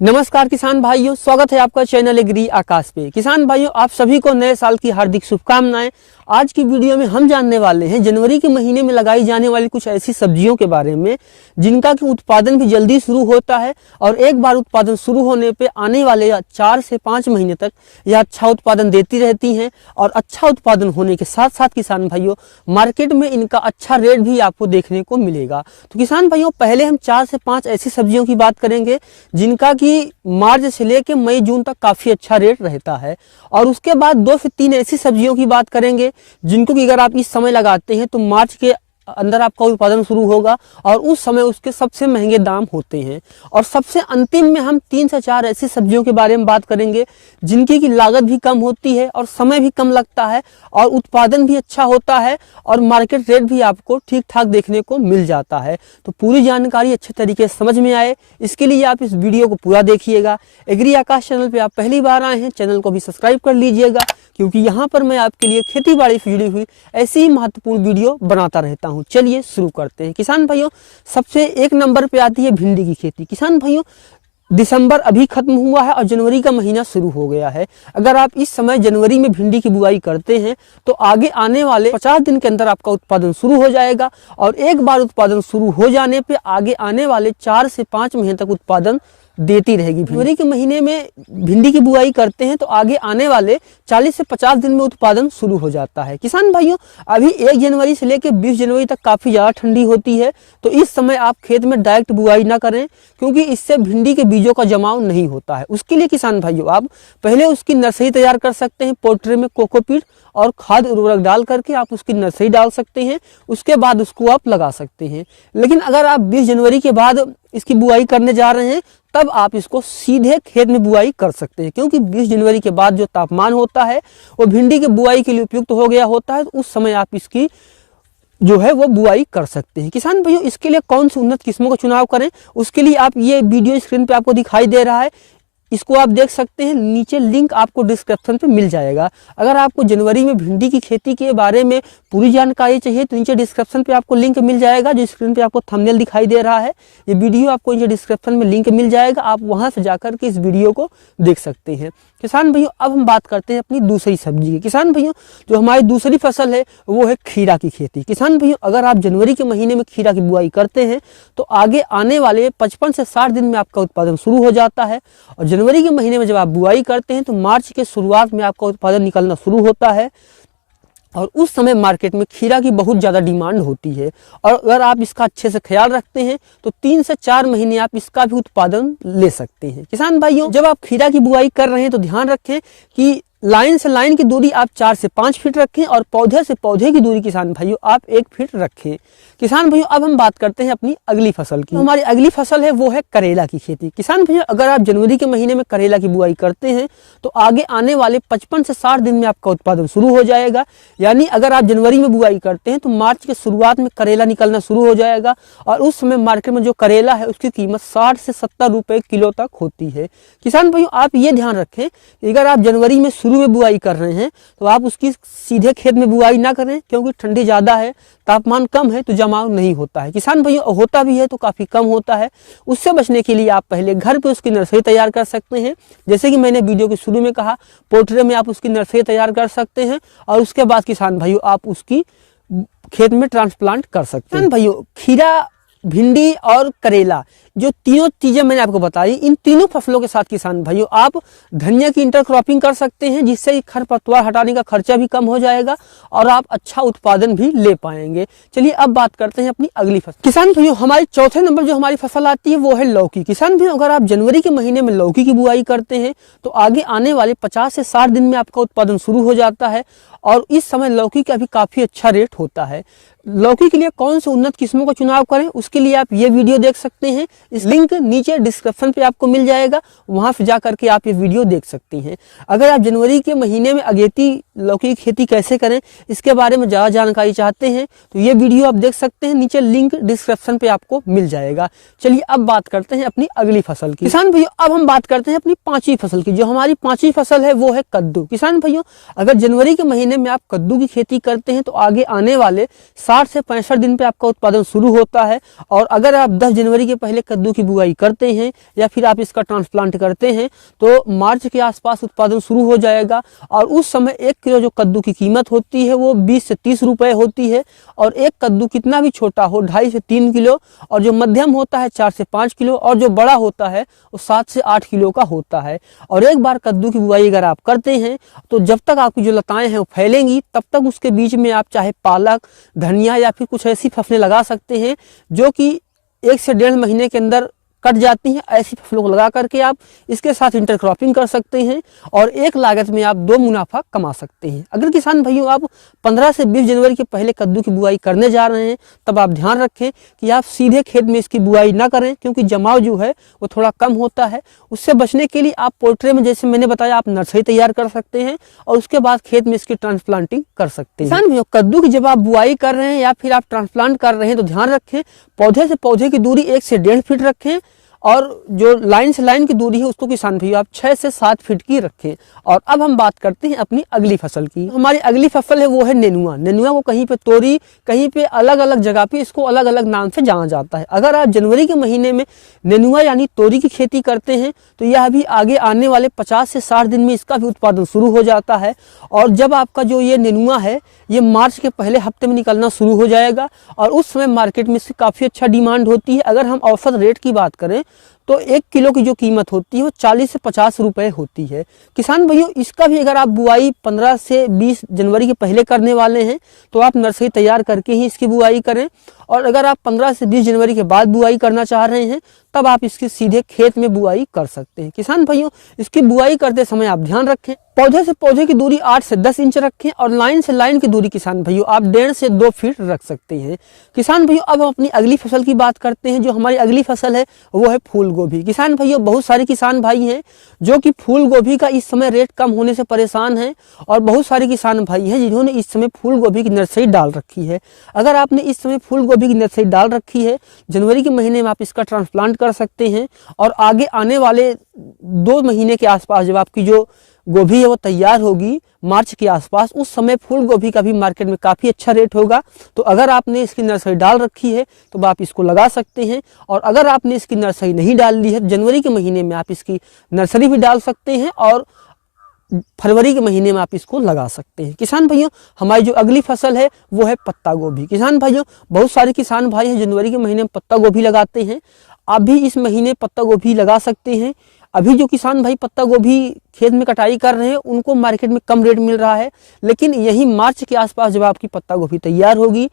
नमस्कार किसान भाइयों, स्वागत है आपका चैनल एग्री आकाश पे। किसान भाइयों, आप सभी को नए साल की हार्दिक शुभकामनाएं। आज की वीडियो में हम जानने वाले हैं जनवरी के महीने में लगाई जाने वाली कुछ ऐसी सब्जियों के बारे में जिनका कि उत्पादन भी जल्दी शुरू होता है और एक बार उत्पादन शुरू होने पे आने वाले 4 से 5 महीने तक यह अच्छा उत्पादन देती रहती हैं। और अच्छा उत्पादन होने के साथ साथ किसान भाइयों, मार्केट में इनका अच्छा रेट भी आपको देखने को मिलेगा। तो किसान भाइयों, पहले हम 4 से 5 ऐसी सब्जियों की बात करेंगे जिनका कि मार्च से लेकर मई जून तक काफी अच्छा रेट रहता है। और उसके बाद 2 से 3 ऐसी सब्जियों की बात करेंगे जिनको कि अगर आप इस समय लगाते हैं तो मार्च के अंदर आपका उत्पादन शुरू होगा और उस समय उसके सबसे महंगे दाम होते हैं। और सबसे अंतिम में हम 3 से 4 ऐसी सब्जियों के बारे में बात करेंगे जिनकी की लागत भी कम होती है और समय भी कम लगता है और उत्पादन भी अच्छा होता है और मार्केट रेट भी आपको ठीक ठाक देखने को मिल जाता है। तो पूरी जानकारी अच्छे तरीके से समझ में आए, इसके लिए आप इस वीडियो को पूरा देखिएगा। एग्री आकाश चैनल पे आप पहली बार आए हैं, चैनल को भी सब्सक्राइब कर लीजिएगा, क्योंकि यहाँ पर मैं आपके लिए खेती बाड़ी से जुड़ी हुई ऐसी ही महत्वपूर्ण वीडियो बनाता रहता हूँ। चलिए शुरू करते हैं। किसान भाइयों, सबसे 1 नंबर पे आती है भिंडी की खेती। किसान भाइयों, दिसंबर अभी खत्म हुआ है और जनवरी का महीना शुरू हो गया है। अगर आप इस समय जनवरी में भिंडी की बुआई करते हैं तो आगे आने वाले 50 दिन के अंदर आपका उत्पादन शुरू हो जाएगा और एक बार उत्पादन शुरू हो जाने पे आगे आने वाले 4 से 5 महीने तक उत्पादन देती रहेगी। जनवरी के महीने में भिंडी की बुआई करते हैं तो आगे आने वाले 40 से 50 दिन में उत्पादन शुरू हो जाता है। किसान भाइयों, अभी 1 जनवरी से लेकर 20 जनवरी तक काफी ज्यादा ठंडी होती है, तो इस समय आप खेत में डायरेक्ट बुआई ना करें, क्योंकि इससे भिंडी के बीजों का जमाव नहीं होता है। उसके लिए किसान भाइयों, आप पहले उसकी नर्सरी तैयार कर सकते हैं। पोल्ट्री में कोकोपीट और खाद उर्वरक डाल करके आप उसकी नर्सरी डाल सकते हैं, उसके बाद उसको आप लगा सकते हैं। लेकिन अगर आप 20 जनवरी के बाद इसकी बुआई करने जा रहे हैं तब आप इसको सीधे खेत में बुआई कर सकते हैं, क्योंकि 20 जनवरी के बाद जो तापमान होता है वो भिंडी के बुआई के लिए उपयुक्त हो गया होता है। तो उस समय आप इसकी जो है वो बुआई कर सकते हैं। किसान भाइयों, इसके लिए कौन सी उन्नत किस्मों का चुनाव करें, उसके लिए आप ये वीडियो स्क्रीन पे आपको दिखाई दे रहा है, इसको आप देख सकते हैं। नीचे लिंक आपको डिस्क्रिप्शन पे मिल जाएगा। अगर आपको जनवरी में भिंडी की खेती के बारे में पूरी जानकारी चाहिए तो नीचे डिस्क्रिप्शन पे आपको लिंक मिल जाएगा। जो स्क्रीन पे आपको थंबनेल दिखाई दे रहा है, ये वीडियो आपको नीचे डिस्क्रिप्शन में लिंक मिल जाएगा, आप वहां से जाकर के इस वीडियो को देख सकते हैं। किसान भाइयों, अब हम बात करते हैं अपनी दूसरी सब्जी की। किसान भाइयों, जो हमारी दूसरी फसल है वो है खीरा की खेती। किसान भाइयों, अगर आप जनवरी के महीने में खीरा की बुआई करते हैं तो आगे आने वाले 55 से 60 दिन में आपका उत्पादन शुरू हो जाता है। और जनवरी के महीने में जब आप बुआई करते हैं तो मार्च के शुरुआत में आपका उत्पादन निकलना शुरू होता है और उस समय मार्केट में खीरा की बहुत ज़्यादा डिमांड होती है। और अगर आप इसका अच्छे से ख्याल रखते हैं तो 3 से 4 महीने आप इसका भी उत्पादन ले सकते हैं। किसान भाइयों, जब आप खीरा की बुआई कर रहे हैं तो ध्यान रखें कि लाइन से लाइन की दूरी आप 4 से 5 फीट रखें और पौधे से पौधे की दूरी किसान भाइयों आप 1 फीट रखें। किसान भाइयों, अब हम बात करते हैं अपनी अगली फसल की। हमारी अगली फसल है वो है करेला की खेती। किसान भाइयों, अगर आप जनवरी के महीने में करेला की बुआई करते हैं तो आगे आने वाले 55 से 60 दिन में आपका उत्पादन शुरू हो जाएगा। यानी अगर आप जनवरी में बुआई करते हैं तो मार्च के शुरुआत में करेला निकलना शुरू हो जाएगा और उस समय मार्केट में जो करेला है उसकी कीमत 60 से 70 रुपए किलो तक होती है। किसान भाइयों, आप ये ध्यान रखें कि अगर आप जनवरी में शुरू में बुआई कर रहे हैं तो आप उसकी सीधे खेत में बुआई ना करें, क्योंकि ठंडी ज्यादा है, तापमान कम है तो जमाव नहीं होता है। किसान भाइयों, होता भी है तो काफी कम होता है। उससे बचने के लिए आप पहले घर पे उसकी नर्सरी तैयार कर सकते हैं। जैसे कि मैंने वीडियो के शुरू में कहा, पोल्ट्री में आप उसकी नर्सरी तैयार कर सकते हैं और उसके बाद किसान भाइयों आप उसकी खेत में ट्रांसप्लांट कर सकते हैं। भाइयों, खीरा, भिंडी और करेला, जो तीनों चीजें मैंने आपको बताई, इन तीनों फसलों के साथ किसान भाइयों आप धनिया की इंटरक्रॉपिंग कर सकते हैं, जिससे खरपतवार हटाने का खर्चा भी कम हो जाएगा और आप अच्छा उत्पादन भी ले पाएंगे। चलिए अब बात करते हैं अपनी अगली फसल। किसान भाइयों, हमारी चौथे नंबर जो हमारी फसल आती है वो है लौकी। किसान भाइयों, अगर आप जनवरी के महीने में लौकी की बुआई करते हैं तो आगे आने वाले 50 से 60 दिन में आपका उत्पादन शुरू हो जाता है और इस समय लौकी का भी काफी अच्छा रेट होता है। लौकी के लिए कौन से उन्नत किस्मों का चुनाव करें, उसके लिए आप ये वीडियो देख सकते हैं। इस लिंक नीचे डिस्क्रिप्शन पे आपको मिल जाएगा, वहां से जाकर के आप ये वीडियो देख सकते हैं। अगर आप जनवरी के महीने में अगेती लौकी की खेती कैसे करें इसके बारे में ज्यादा जानकारी चाहते हैं तो ये वीडियो आप देख सकते हैं, नीचे लिंक डिस्क्रिप्शन पे आपको मिल जाएगा। चलिए अब बात करते हैं अपनी अगली फसल की। किसान भाइयों, अब हम बात करते हैं अपनी 5वीं फसल की। जो हमारी 5वीं फसल है वो है कद्दू। किसान भाइयों, अगर जनवरी के महीने में आप कद्दू की खेती करते हैं तो आगे आने वाले 60 60 से 65 दिन पे आपका उत्पादन शुरू होता है। और अगर आप 10 जनवरी के पहले कद्दू की बुआई करते हैं या फिर आप इसका ट्रांसप्लांट करते हैं तो मार्च के आसपास उत्पादन शुरू हो जाएगा। और उस समय 1 किलो जो कद्दू की कीमत होती है वो 20 से 30 रुपए होती है। और एक कद्दू कितना भी छोटा हो 2.5 से 3 किलो, और जो मध्यम होता है 4 से 5 किलो, और जो बड़ा होता है वो 7 से 8 किलो का होता है। और एक बार कद्दू की बुआई अगर आप करते हैं तो जब तक आपकी जो लताएं हैं वो फैलेंगी तब तक उसके बीच में आप चाहे पालक, धनिया या फिर कुछ ऐसी फसलें लगा सकते हैं जो कि 1 से 1.5 महीने के अंदर कट जाती हैं। ऐसी फसलों को लगा करके आप इसके साथ इंटरक्रॉपिंग कर सकते हैं और एक लागत में आप 2 मुनाफा कमा सकते हैं। अगर किसान भाइयों आप 15 से 20 जनवरी के पहले कद्दू की बुआई करने जा रहे हैं तब आप ध्यान रखें कि आप सीधे खेत में इसकी बुआई ना करें, क्योंकि जमाव जो है वो थोड़ा कम होता है। उससे बचने के लिए आप पोल्ट्री में, जैसे मैंने बताया, आप नर्सरी तैयार कर सकते हैं और उसके बाद खेत में इसकी ट्रांसप्लांटिंग कर सकते हैं। किसान भाइयों, कद्दू की जब आप बुआई कर रहे हैं या फिर आप ट्रांसप्लांट कर रहे हैं तो ध्यान रखें पौधे से पौधे की दूरी 1 से 1.5 फीट रखें, और जो लाइन से लाइन की दूरी है उसको किसान भाइयों आप 6 से 7 फीट की रखें। और अब हम बात करते हैं अपनी अगली फसल की। हमारी अगली फसल है वो है नेनुआ। नेनुआ को कहीं पे तोरी, कहीं पे अलग अलग जगह पे इसको अलग अलग नाम से जाना जाता है। अगर आप जनवरी के महीने में नेनुआ यानी तोरी की खेती करते हैं तो यह अभी आगे आने वाले 50 से 60 दिन में इसका भी उत्पादन शुरू हो जाता है। और जब आपका जो ये नेनुआ है ये मार्च के पहले हफ्ते में निकलना शुरू हो जाएगा और उस समय मार्केट में इसकी काफ़ी अच्छा डिमांड होती है। अगर हम औसत रेट की बात करें तो 1 किलो की जो कीमत होती है वो 40 से 50 रुपए होती है। किसान भाइयों, इसका भी अगर आप बुआई 15 से 20 जनवरी के पहले करने वाले हैं तो आप नर्सरी तैयार करके ही इसकी बुआई करें। और अगर आप 15 से 20 जनवरी के बाद बुआई करना चाह रहे हैं तब आप इसकी सीधे खेत में बुआई कर सकते हैं। किसान भाइयों, इसकी बुआई करते समय आप ध्यान रखें पौधे से पौधे की दूरी 8 से 10 इंच रखें और लाइन से लाइन की दूरी किसान भाइयों आप 1.5 से 2 फीट रख सकते हैं। किसान भाइयों, अब हम अपनी अगली फसल की बात करते हैं। जो हमारी अगली फसल है वो है फूल गोभी। किसान भाइयों, बहुत सारे किसान भाई हैं जो कि फूल गोभी का इस समय रेट कम होने से परेशान हैं और बहुत सारे किसान भाई हैं जिन्होंने इस समय फूल गोभी की नर्सरी डाल रखी है। अगर आपने इस समय फूल गोभी की नर्सरी डाल रखी है, जनवरी के महीने में आप इसका ट्रांसप्लांट कर सकते हैं और आगे आने वाले 2 महीने के आसपास जब आपकी जो गोभी है वो तैयार होगी मार्च के आसपास, उस समय फूल गोभी का भी मार्केट में काफ़ी अच्छा रेट होगा। तो अगर आपने इसकी नर्सरी डाल रखी है तो आप इसको लगा सकते हैं। और अगर आपने इसकी नर्सरी नहीं डाल ली है तो जनवरी के महीने में आप इसकी नर्सरी भी डाल सकते हैं और फरवरी के महीने में आप इसको लगा सकते हैं। किसान भाइयों, हमारी जो अगली फसल है वो है पत्ता गोभी। किसान भाइयों, बहुत सारे किसान भाई हैं जनवरी के महीने में पत्ता गोभी लगाते हैं। आप भी इस महीने पत्ता गोभी लगा सकते हैं। अभी जो किसान भाई पत्ता गोभी खेत में कटाई कर रहे हैं उनको मार्केट में कम रेट मिल रहा है, लेकिन यही मार्च के आसपास जब आपकी पत्ता गोभी तैयार होगी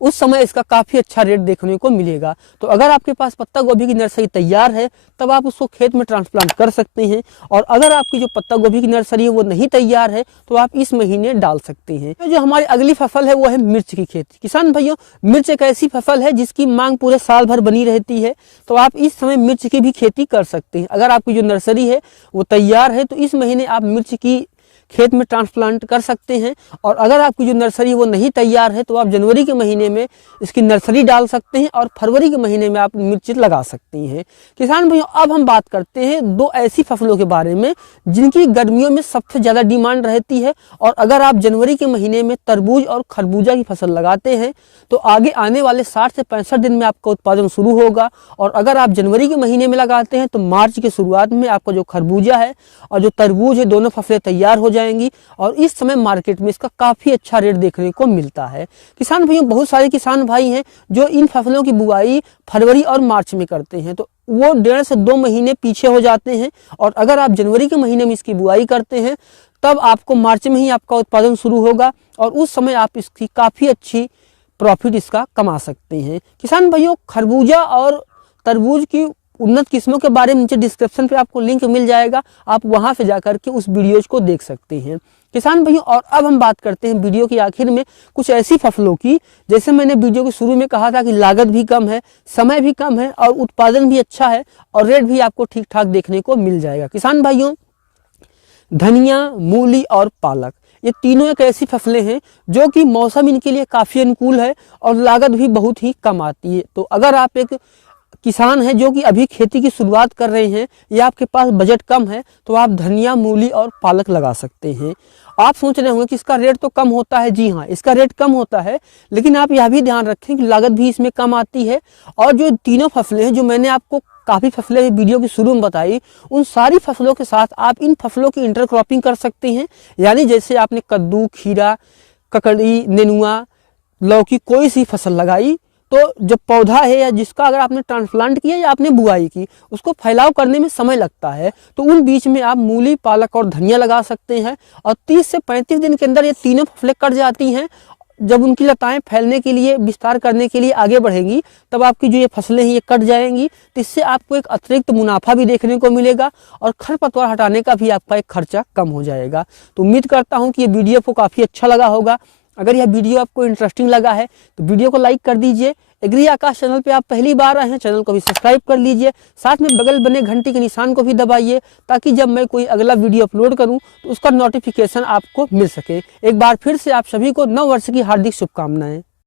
उस समय इसका काफ़ी अच्छा रेट देखने को मिलेगा। तो अगर आपके पास पत्ता गोभी की नर्सरी तैयार है तब आप उसको खेत में ट्रांसप्लांट कर सकते हैं। और अगर आपकी जो पत्ता गोभी की नर्सरी है वो नहीं तैयार है तो आप इस महीने डाल सकते हैं। तो जो हमारी अगली फसल है वो है मिर्च की खेती। किसान भाइयों, मिर्च एक ऐसी फसल है जिसकी मांग पूरे साल भर बनी रहती है, तो आप इस समय मिर्च की भी खेती कर सकते हैं। अगर आपकी जो नर्सरी है वो तैयार है तो इस महीने आप मिर्च की खेत में ट्रांसप्लांट कर सकते हैं। और अगर आपकी जो नर्सरी वो नहीं तैयार है तो आप जनवरी के महीने में इसकी नर्सरी डाल सकते हैं और फरवरी के महीने में आप मिर्च लगा सकते हैं। किसान भाइयों, अब हम बात करते हैं 2 ऐसी फसलों के बारे में जिनकी गर्मियों में सबसे ज़्यादा डिमांड रहती है। और अगर आप जनवरी के महीने में तरबूज और खरबूजा की फसल लगाते हैं तो आगे आने वाले 60 से 65 दिन में आपका उत्पादन शुरू होगा। और अगर आप जनवरी के महीने में लगाते हैं तो मार्च की शुरुआत में आपका जो खरबूजा है और जो तरबूज है दोनों फसलें तैयार हो जाएंगी और इस समय मार्केट में इसका काफ़ी अच्छा रेट देखने को मिलता है। किसान भाइयों, बहुत सारे किसान भाई हैं जो इन फसलों की बुआई फरवरी और मार्च में करते हैं, तो वो 1.5 से 2 महीने पीछे हो जाते हैं। और अगर आप जनवरी के महीने में इसकी बुआई करते हैं तब आपको मार्च में ही आपका उत्पादन शुरू होगा और उस समय आप इसकी काफ़ी अच्छी प्रॉफिट इसका कमा सकते हैं। किसान भाइयों, खरबूजा और तरबूज की उन्नत किस्मों के बारे में नीचे डिस्क्रिप्शन पे आपको लिंक मिल जाएगा, आप वहां से जाकर के उस वीडियोज को देख सकते हैं। किसान भाइयों, और अब हम बात करते हैं वीडियो के आखिर में कुछ ऐसी फसलों की, जैसे मैंने वीडियो के शुरू में कहा था कि लागत भी कम है, समय भी कम है और उत्पादन भी अच्छा है और रेट भी आपको ठीक ठाक देखने को मिल जाएगा। किसान भाइयों, धनिया, मूली और पालक, ये तीनों एक ऐसी फसलें हैं जो कि मौसम इनके लिए काफ़ी अनुकूल है और लागत भी बहुत ही कम आती है। तो अगर आप एक किसान हैं जो कि अभी खेती की शुरुआत कर रहे हैं या आपके पास बजट कम है, तो आप धनिया, मूली और पालक लगा सकते हैं। आप सोच रहे होंगे कि इसका रेट तो कम होता है। जी हाँ, इसका रेट कम होता है, लेकिन आप यह भी ध्यान रखें कि लागत भी इसमें कम आती है। और जो तीनों फसलें हैं जो मैंने आपको काफ़ी फसलें वीडियो की शुरू में बताई, उन सारी फसलों के साथ आप इन फसलों की इंटरक्रॉपिंग कर सकते हैं। यानी जैसे आपने कद्दू, खीरा, ककड़ी, नेनुआ, लौकी कोई सी फसल लगाई, तो जब पौधा है या जिसका अगर आपने ट्रांसप्लांट किया या आपने बुआई की, उसको फैलाव करने में समय लगता है, तो उन बीच में आप मूली, पालक और धनिया लगा सकते हैं। और 30 से 35 दिन के अंदर ये तीनों फसलें कट जाती हैं। जब उनकी लताएं फैलने के लिए, विस्तार करने के लिए आगे बढ़ेंगी, तब आपकी जो ये फसलें हैं ये कट जाएंगी। तो इससे आपको एक अतिरिक्त मुनाफा भी देखने को मिलेगा और खरपतवार हटाने का भी आपका एक खर्चा कम हो जाएगा। तो उम्मीद करता हूँ कि ये वीडियो आपको काफ़ी अच्छा लगा होगा। अगर यह वीडियो आपको इंटरेस्टिंग लगा है तो वीडियो को लाइक कर दीजिए। एग्री आकाश चैनल पे आप पहली बार आए हैं, चैनल को भी सब्सक्राइब कर लीजिए। साथ में बगल बने घंटी के निशान को भी दबाइए, ताकि जब मैं कोई अगला वीडियो अपलोड करूं तो उसका नोटिफिकेशन आपको मिल सके। एक बार फिर से आप सभी को नव वर्ष की हार्दिक शुभकामनाएं।